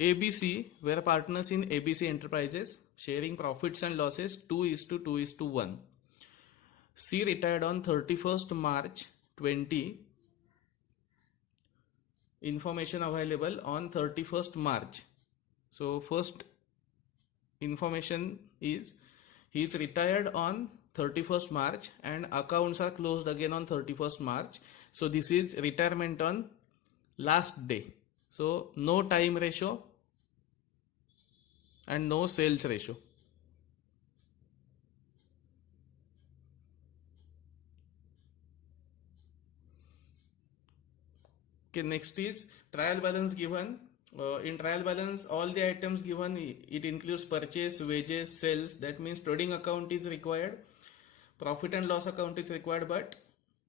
ABC were partners in ABC Enterprises, sharing profits and losses 2:2:1. C retired on 31st March 20. Information available on 31st March. So first information is he is retired on 31st March and accounts are closed again on 31st March. So this is retirement on last day. So no time ratio and no sales ratio. Okay, next is trial balance given. In trial balance, all the items given, it includes purchase, wages, sales. That means trading account is required, profit and loss account is required, but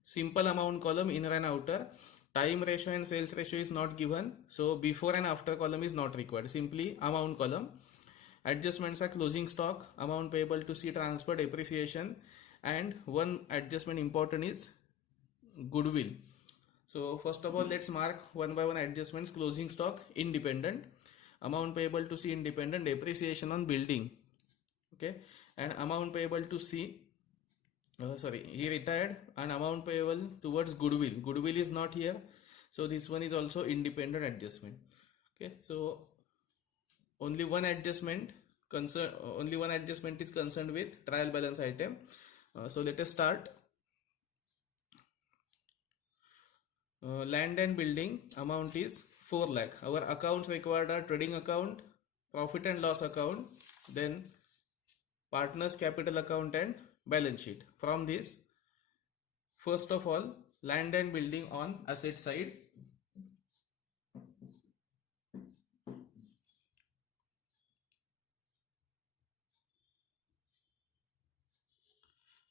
simple amount column, inner and outer. Time ratio and sales ratio is not given, so before and after column is not required, simply amount column. Adjustments are closing stock, amount payable to C, transfer, depreciation, and one adjustment important is goodwill. So first of all, let's mark one by one adjustments. Closing stock independent, amount payable to C independent, depreciation on building, okay, and amount payable to C, he retired, and amount payable towards goodwill. Goodwill is not here, so this one is also independent adjustment. Okay, so only one adjustment is concerned with trial balance item. So let us start. Land and building amount is 4 lakh. Our accounts required are trading account, profit and loss account, then partners capital account and balance sheet. From this, first of all, land and building on asset side.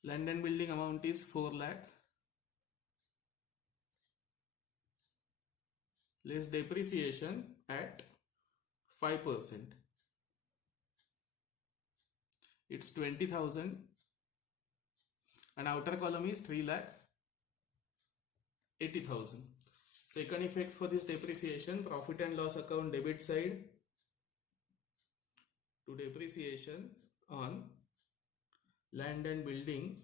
Land and building amount is 4 lakh. Less depreciation at 5%. It's 20,000, and outer column is 3 lakh 80,000. Second effect for this depreciation, profit and loss account debit side to depreciation on land and building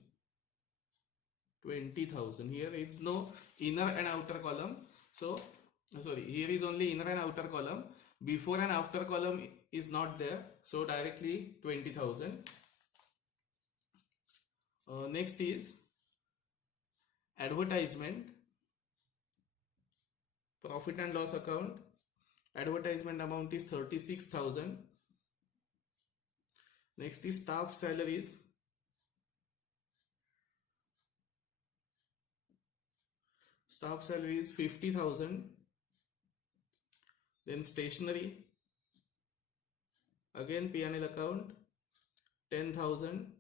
20,000. Here is no inner and outer column, so here is only inner and outer column. Before and after column is not there, so directly 20,000. Next is advertisement, profit and loss account. Advertisement amount is 36,000. Next is staff salaries. Staff salary is 50,000. Then stationery, again P&L account 10,000.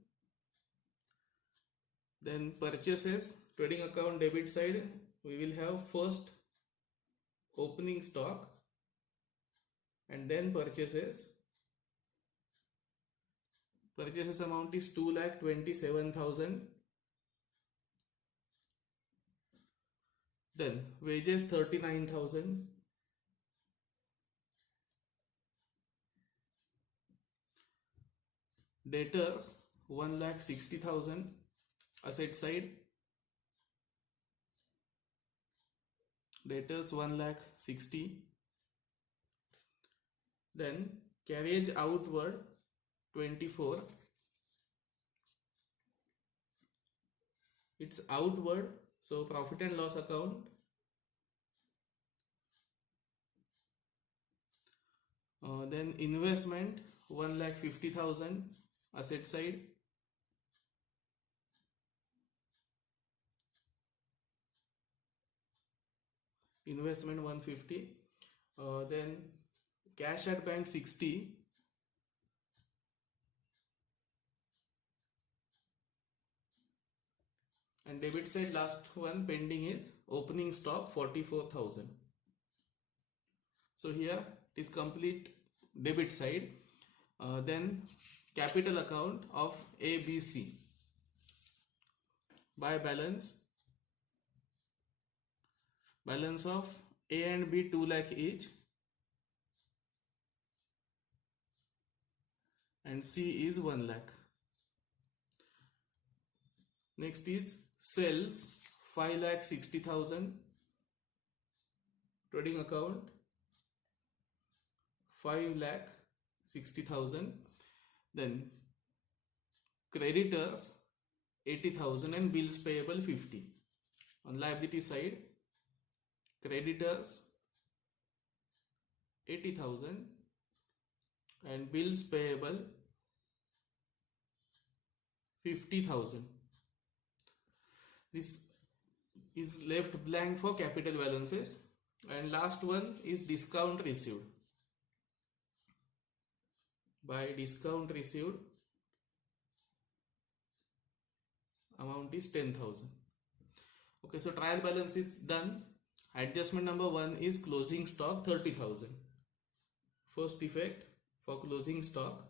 Then purchases, trading account debit side, we will have first opening stock and then purchases. Purchases amount is 2,27,000. Then wages 39,000. Debtors 1,60,000. Asset side, debtors 1,60,000. Then carriage outward 24. It's outward, so profit and loss account. Then investment 1,50,000. Asset side. Investment 150. Then cash at bank 60. And debit side last one pending is opening stock 44,000. So here it is complete debit side. Then capital account of ABC by balance of A and B 2 lakh each. and C is 1 lakh. Next is sales 5,60,000, trading account 5,60,000, then creditors 80,000 and bills payable 50. On liability side, creditors 80,000 and bills payable 50,000. This is left blank for capital balances. And last one is discount received. By discount received, amount is 10,000. Okay, so trial balance is done. Adjustment number 1 is closing stock 30,000. First effect for closing stock,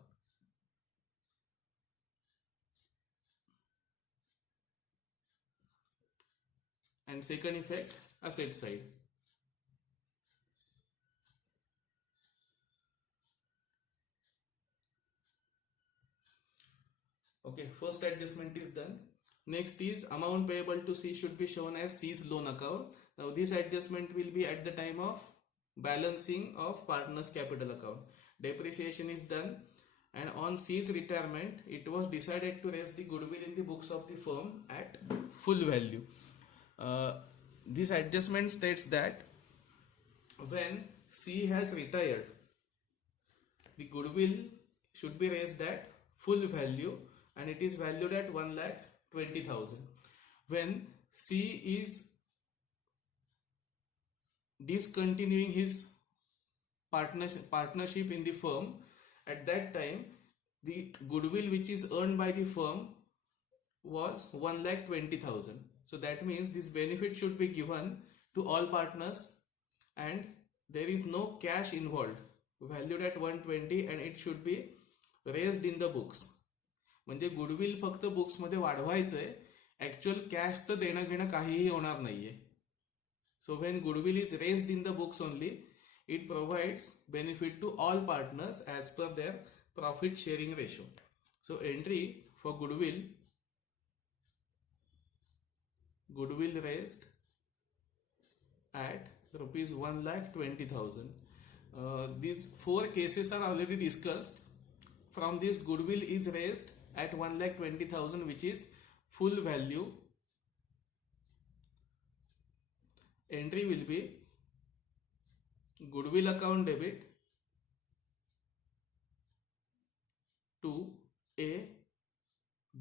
and second effect asset side. Okay, first adjustment is done. Next is amount payable to C should be shown as C's loan account. Now this adjustment will be at the time of balancing of partner's capital account. Depreciation is done, and on C's retirement it was decided to raise the goodwill in the books of the firm at full value. This adjustment states that when C has retired, the goodwill should be raised at full value and it is valued at 1,20,000. When C is discontinuing his partnership in the firm, at that time the goodwill which is earned by the firm was 1,20,000. So that means this benefit should be given to all partners and there is no cash involved, valued at 120, and it should be raised in the books. म्हणजे goodwill फक्त books मध्ये वाढवायचंय, actual कॅशचं देणं घेणं काहीही होणार नाहीये. So when goodwill is raised in the books only, it provides benefit to all partners as per their profit sharing ratio. So entry for goodwill raised at rupees 1,20,000. These 4 cases are already discussed. From this, goodwill is raised at 1,20,000, which is full value. Entry will be goodwill account debit to A,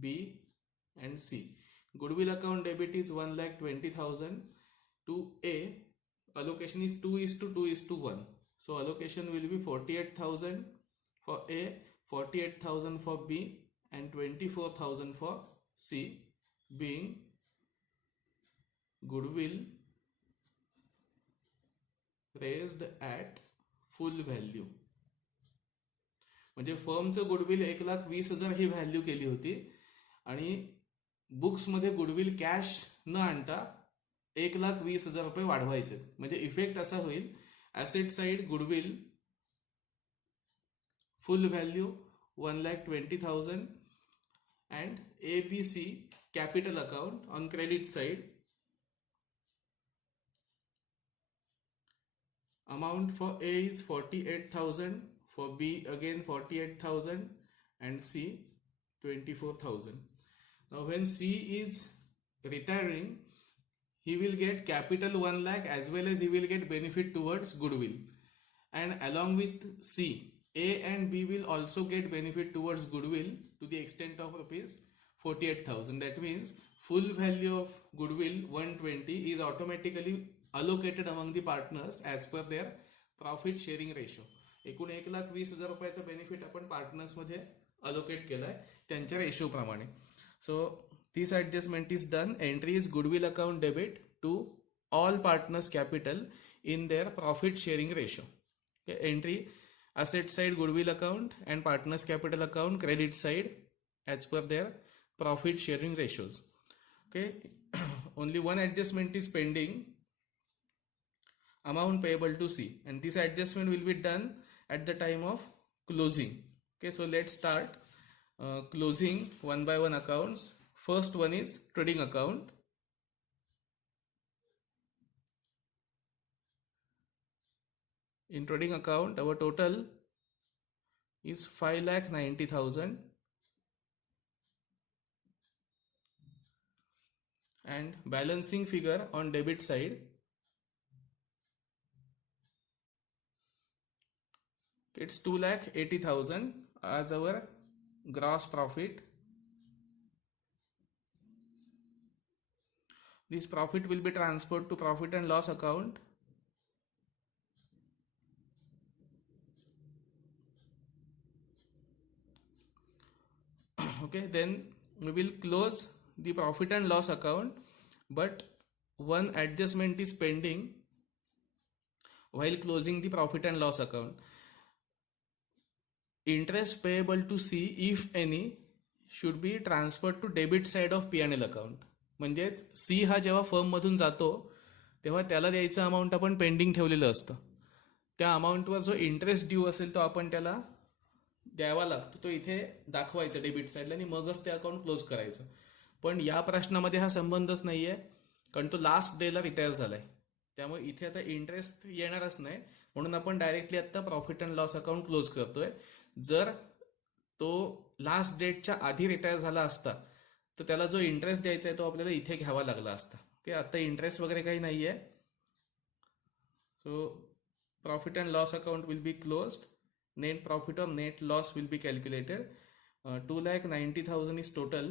B and C. Goodwill account debit is 1,20,000 to A. Allocation is 2:2:1. So allocation will be 48,000 for A, 48,000 for B and 24,000 for C, being goodwill raised at full value. म्हणजे फर्मचं goodwill 1,20,000 ही value केली होती आणि books मध्ये goodwill cash न आणता 1,20,000 रुपये वाढवायचे. म्हणजे इफेक्ट असा होईल, asset side goodwill full value 1,20,000 and ABC capital account on credit side, amount for A is 48,000, for B again 48,000 and C 24,000. Now when C is retiring, he will get capital 1 lakh as well as he will get benefit towards goodwill, and along with C, A and B will also get benefit towards goodwill to the extent of rupees 48,000. That means full value of goodwill 120 is automatically allocated among the partners as per their profit sharing ratio. एकूण 1,20,000 रुपयाचा benefit आपण partners मध्ये allocate केलाय त्यांच्या ratio प्रमाणे. सो this adjustment is done. Entry is goodwill account debit to all partners capital in their profit sharing ratio. Okay, entry asset side goodwill account and partners capital account credit side as per their profit sharing ratios. Okay, only one adjustment is pending, amount payable to C, and this adjustment will be done at the time of closing. Okay, so let's start closing one by one accounts. First one is trading account. In trading account, our total is 5,90,000 and balancing figure on debit side, it's 2,80,000 as our gross profit. This profit will be transferred to profit and loss account. Okay, then we will close the profit and loss account, but one adjustment is pending while closing the profit and loss account. Interest payable to C, if any, should be transferred to debit side of P&L account. म्हणजेच सी हा जेव्हा फर्ममधून जातो तेव्हा त्याला द्यायचं amount आपण pending ठेवलेलं असतं. त्या अमाऊंटवर जो इंटरेस्ट ड्यू असेल तो आपण त्याला द्यावा लागतो, तो इथे दाखवायचा डेबिट साईडला आणि मगच ते अकाउंट क्लोज करायचं. पण या प्रश्नामध्ये हा संबंधच नाहीये, कारण तो लास्ट डेला रिटायर झालाय. त्यामुळे इथे आता इंटरेस्ट येणारच नाही, म्हणून आपण डायरेक्टली आता profit and loss account close करतोय. जर तो लास्ट डेटच्या आधी रिटायर झाला असता तर त्याला जो इंटरेस्ट द्यायचा आहे तो आपल्याला इथे घ्यावा लागला असता. ओके, आता इंटरेस्ट वगैरे काही नाहीये. So profit and loss account will be closed. Net profit or net loss will be calculated. 2,90,000 is total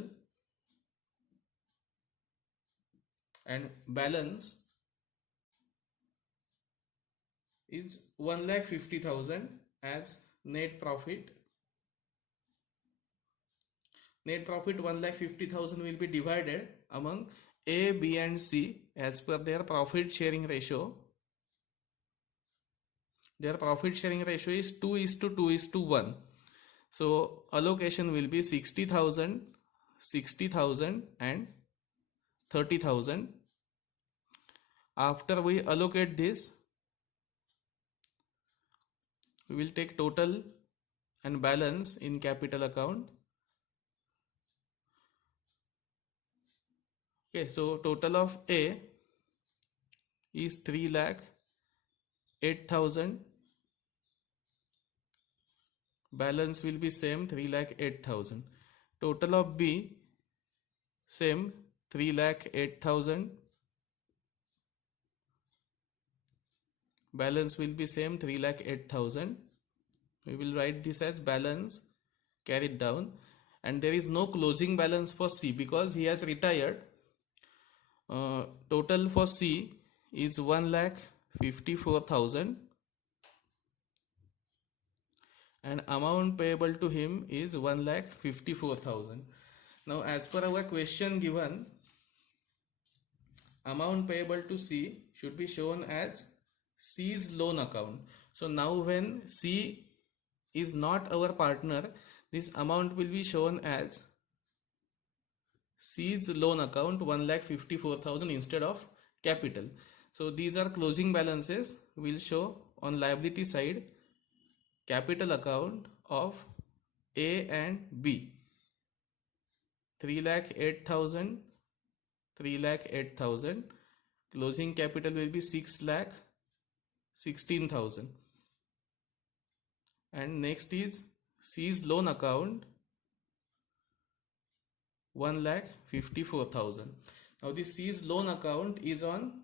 and balance is 1,50,000 as net profit. Net profit 1,50,000 will be divided among A, B and C as per their profit sharing ratio. Their profit sharing ratio is 2:2:1. So allocation will be 60,000, 60,000 and 30,000. After we allocate this, we will take total and balance in capital account. Okay, so total of A is 3,08,000. Balance will be same, 3,08,000. Total of B, same, 3,08,000. Balance will be same, 3,08,000. We will write this as balance carried down, and there is no closing balance for C because he has retired. Total for C is 1,54,000. And amount payable to him is 1,54,000. Now as per our question given, amount payable to C should be shown as C's loan account. So now when C is not our partner, this amount will be shown as C's loan account 1,54,000 instead of capital. So these are closing balances. We'll show on liability side capital account of A and B, 3,08,000, 3,08,000. Closing capital will be 6,16,000. And next is C's loan account 1,54,000. Now this C's loan account is on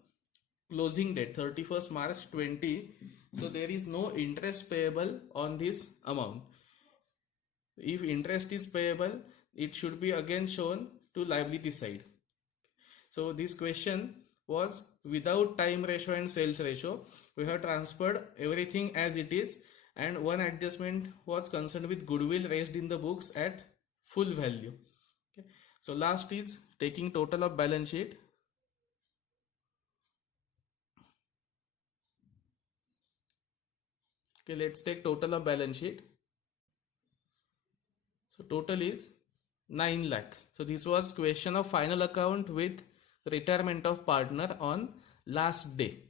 closing date 31st March 20. So there is no interest payable on this amount. If interest is payable, it should be again shown to liability side. So this question was without time ratio and sales ratio. We have transferred everything as it is, and one adjustment was concerned with goodwill raised in the books at full value. Okay. So last is taking total of balance sheet. Okay, let's take total of balance sheet. So total is 9 lakh. So this was question of final account with retirement of partner on last day.